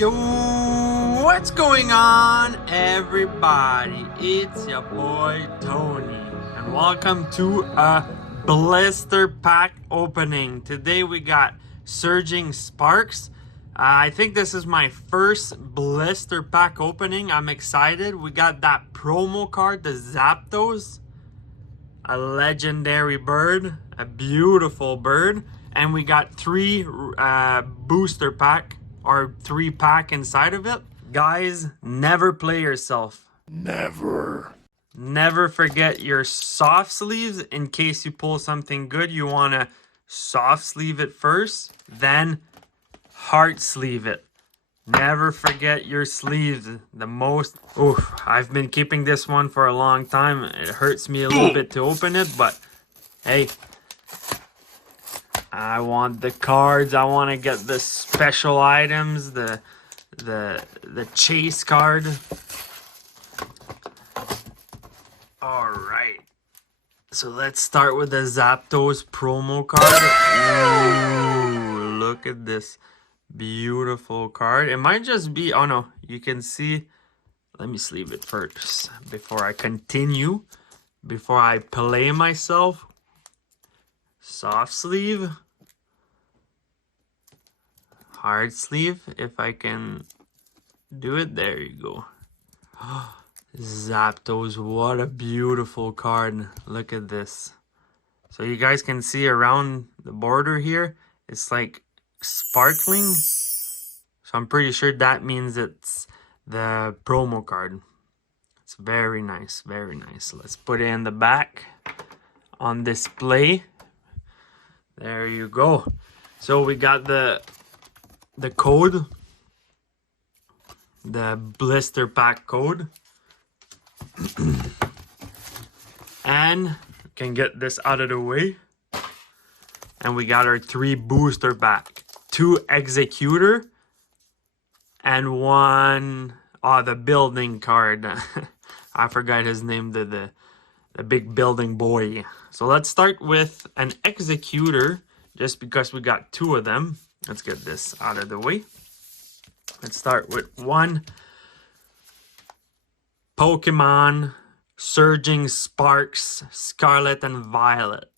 Yo, what's going on, everybody? It's your boy Tony, and welcome to a blister pack opening. Today we got Surging Sparks. I think this is my first blister pack opening. I'm excited. We got that promo card, the Zapdos, a legendary bird, a beautiful bird, and we got three booster pack or 3-pack inside of it. Guys, never play yourself. Never forget your soft sleeves. In case you pull something good, you want to soft sleeve it first, then hard sleeve it. Never forget your sleeves. The most... Oof, I've been keeping this one for a long time. It hurts me a little bit to open it, but hey, I want the cards. I want to get the special items, the chase card. All right. So let's start with the Zapdos promo card. Ooh, look at this beautiful card. It might just be, oh no, you can see. Let me sleeve it first before I continue, before I play myself. Soft sleeve, hard sleeve, if I can do it. There you go. Zapdos, what a beautiful card. Look at this. So you guys can see around the border here, it's like sparkling. So I'm pretty sure that means it's the promo card. It's very nice, very nice. Let's put it in the back on display. There you go. So we got the code, the blister pack code. And can get this out of the way. And we got our 3 booster pack. 2 executor and 1 the building card. I forgot his name, the big building boy. So let's start with an executor, just because we got 2 of them. Let's get this out of the way. Let's start with 1 Pokémon Surging Sparks Scarlet and Violet.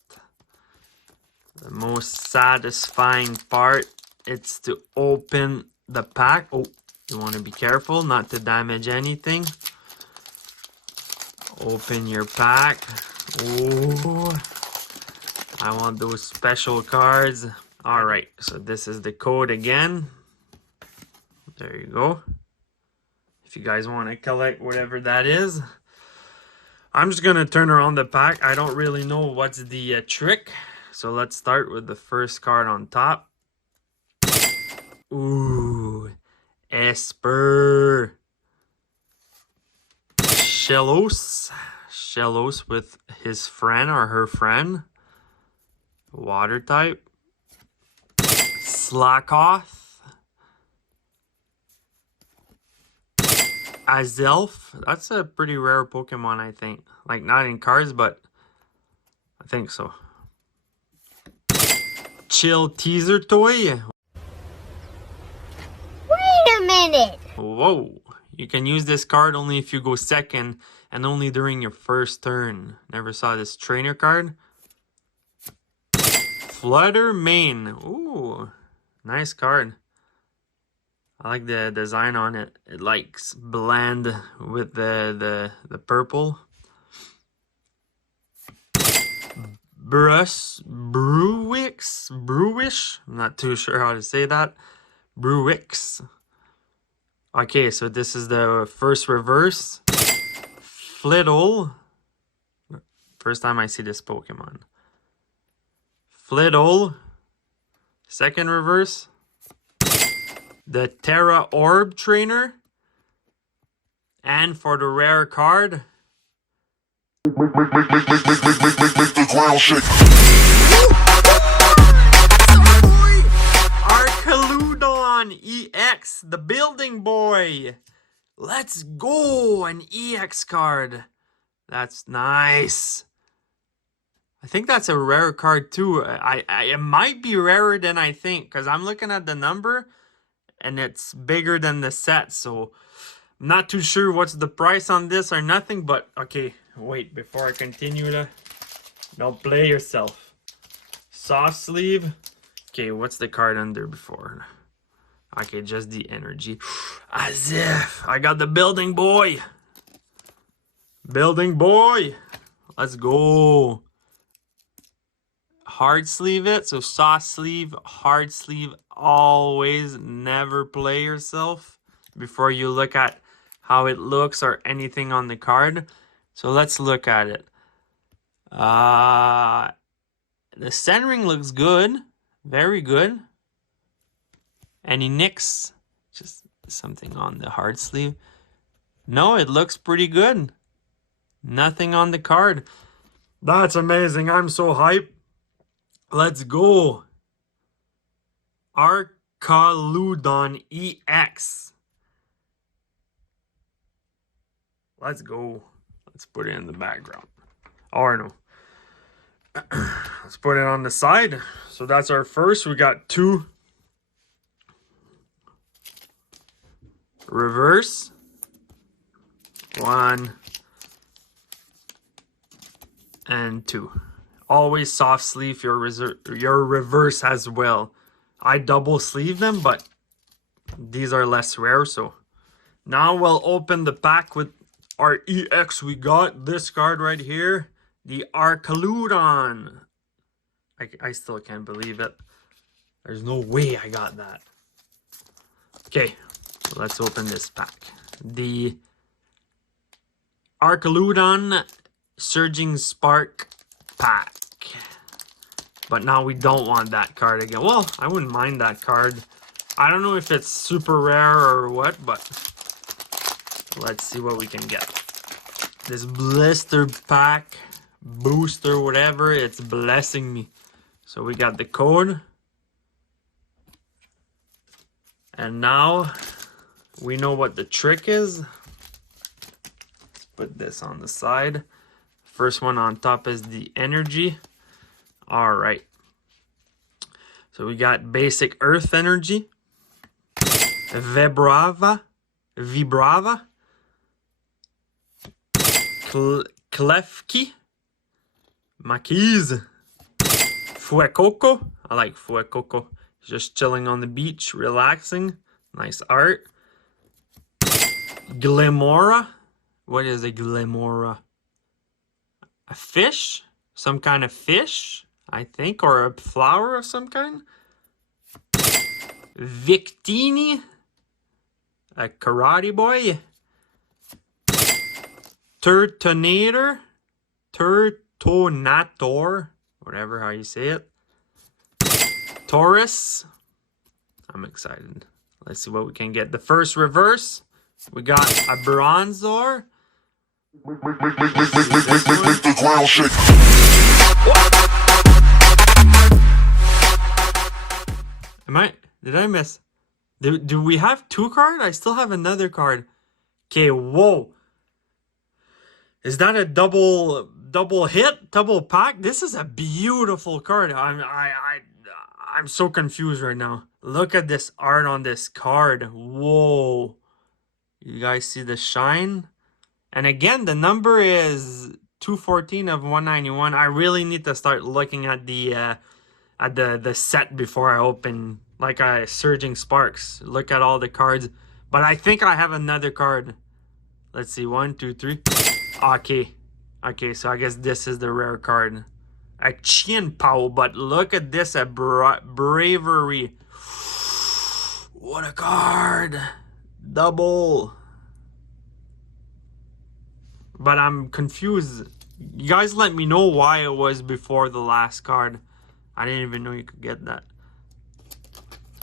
The most satisfying part, it's to open the pack. Oh, you want to be careful not to damage anything. Open your pack. Oh, I want those special cards. All right, so this is the code again. There you go. If you guys want to collect whatever that is. I'm just going to turn around the pack. I don't really know what's the trick. So let's start with the first card on top. Ooh, Esper. Shellos with his friend or her friend. Water type. Slackoth. Azelf. That's a pretty rare Pokemon, I think. Like, not in cards, but I think so. Chill teaser toy. Wait a minute. Whoa. You can use this card only if you go second and only during your first turn. Never saw this trainer card. Flutter Mane. Ooh, nice card. I like the design on it. It likes blend with the purple. Brewish. I'm not too sure how to say that. Brewix. Okay, so this is the first reverse. Flittle. First time I see this Pokemon. Flittle. Second reverse. The Terra Orb trainer. And for the rare card, Archaludon EX, the building boy. Let's go, an EX card. That's nice. I think that's a rare card too. It might be rarer than I think, because I'm looking at the number and it's bigger than the set, so I'm not too sure what's the price on this or nothing, but okay, wait, before I continue to, don't play yourself. Soft sleeve. Okay, what's the card under before? Okay, just the energy. As if I got the building boy. Building boy. Let's go. Hard sleeve it. So soft sleeve, hard sleeve. Always never play yourself before you look at how it looks or anything on the card. So let's look at it. The centering looks good. Very good. Any nicks? Just something on the hard sleeve. No, it looks pretty good. Nothing on the card. That's amazing. I'm so hyped. Let's go. Arcaludon EX. Let's go. Let's put it in the background. Or no. Let's put it on the side. So that's our first. We got 2 reverse. 1 and 2. Always soft sleeve your reverse as well. I double sleeve them, but these are less rare. So now we'll open the pack with our EX. We got this card right here, the Arcaludon. I still can't believe it. There's no way I got that. Okay, so let's open this pack. The Arcaludon Surging Spark pack. But now we don't want that card again. Well, I wouldn't mind that card. I don't know if it's super rare or what, but let's see what we can get. This blister pack, booster, whatever, it's blessing me. So we got the code. And now we know what the trick is. Let's put this on the side. First one on top is the energy. All right. So we got basic earth energy. Vibrava. Klefki. Maquise. Fuecoco. I like Fuecoco. Just chilling on the beach, relaxing. Nice art. Glimora. What is a Glimora? A fish? Some kind of fish, I think, or a flower of some kind. Victini. A karate boy. Turtonator. Turtonator. Whatever how you say it. Taurus. I'm excited. Let's see what we can get. The first reverse. We got a Bronzor. Make the ground shake. Did I miss? Do we have 2 cards? I still have another card. Okay, whoa. Is that a double hit? Double pack? This is a beautiful card. I'm so confused right now. Look at this art on this card. Whoa. You guys see the shine? And again, the number is 214 of 191. I really need to start looking at the set before I open, like a Surging Sparks. Look at all the cards. But I think I have another card. Let's see. 1, 2, 3. Okay. Okay, so I guess this is the rare card. A Chien Pao, but look at this, a Bravery. What a card. Double. But I'm confused. You guys let me know why it was before the last card. I didn't even know you could get that.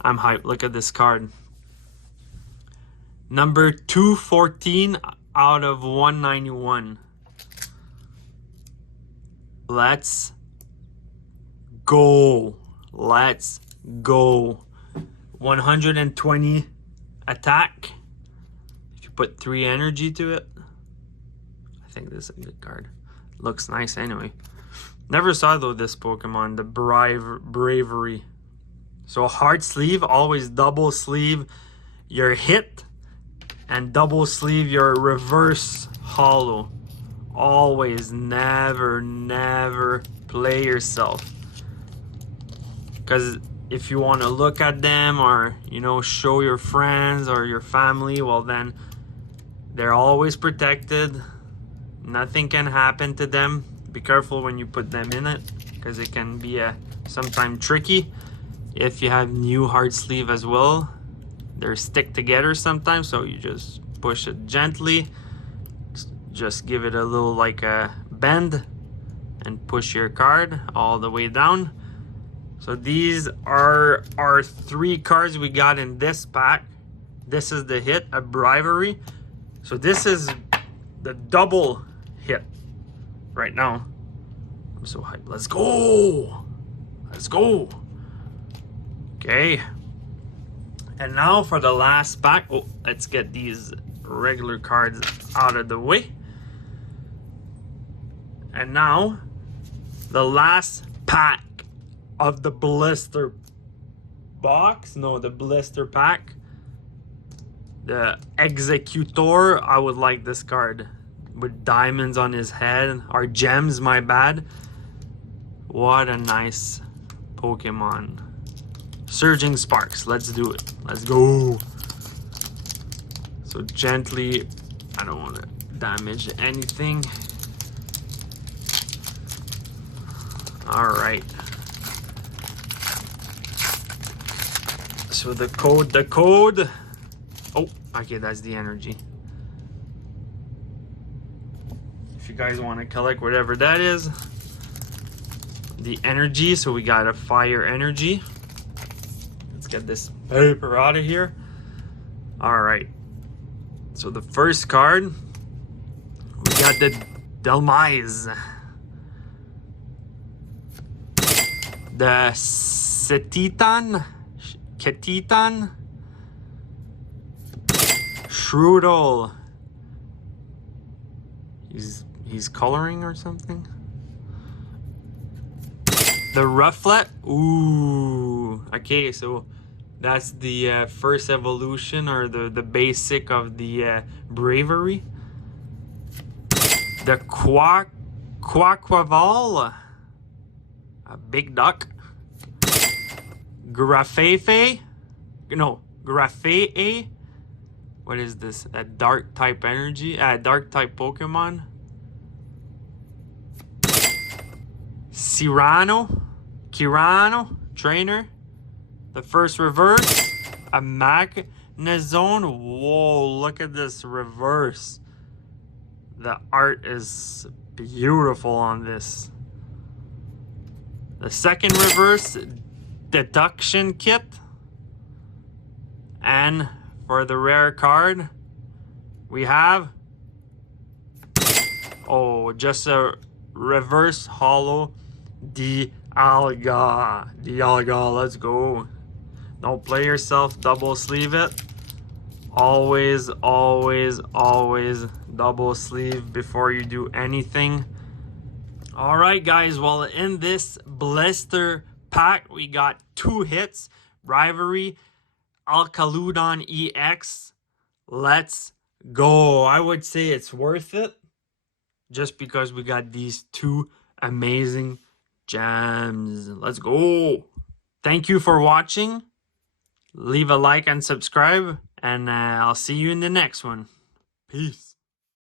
I'm hyped. Look at this card. Number 214 out of 191. Let's go. Let's go. 120 attack. If you put 3 energy to it. I think this is a good card. Looks nice anyway. Never saw though this Pokemon, the Bravery. So hard sleeve, always double sleeve. your hit and double sleeve your reverse hollow. Always, never play yourself. Because if you want to look at them or, you know, show your friends or your family, well then they're always protected. Nothing can happen to them. Be careful when you put them in it, because it can be sometimes tricky. If you have new hard sleeve as well, they're stick together sometimes, so you just push it gently. Just give it a little like a bend and push your card all the way down. So these are our 3 cards we got in this pack. This is the hit, a Bravery. So this is the double hit right now. I'm so hyped. Let's go. Let's go. Okay. And now for the last pack. Oh, let's get these regular cards out of the way. And now the last pack of the blister box. No, the blister pack. The Executor. I would like this card with diamonds on his head, or gems, my bad. What a nice Pokemon. Surging Sparks. Let's do it. Let's go. So gently. I don't want to damage anything. All right. So the code. Oh, okay, that's the energy. If you guys want to collect whatever that is, the energy. So we got a fire energy. Let's get this paper out of here. All right. So the first card, we got the Delmise, the Ketitan, Shrewdle. He's coloring or something. The Rufflet. Ooh. Okay, so that's the first evolution, or the basic of the Bravery. The Quaquaval. A big duck. Grafefe. No, Grafee. What is this? A dark type energy? Dark type Pokemon. Kirano. Trainer. The first reverse. A Magnezone. Whoa, look at this reverse. The art is beautiful on this. The second reverse, Deduction Kit. And for the rare card, we have, oh, just a reverse hollow Dialga. Let's go. Don't play yourself, double sleeve it. Always double sleeve before you do anything. All right, guys. Well, in this blister pack, we got 2 hits. Bravery, Alcaludon EX. Let's go. I would say it's worth it, just because we got these 2 amazing gems. Let's go. Thank you for watching. Leave a like and subscribe, and I'll see you in the next one. Peace.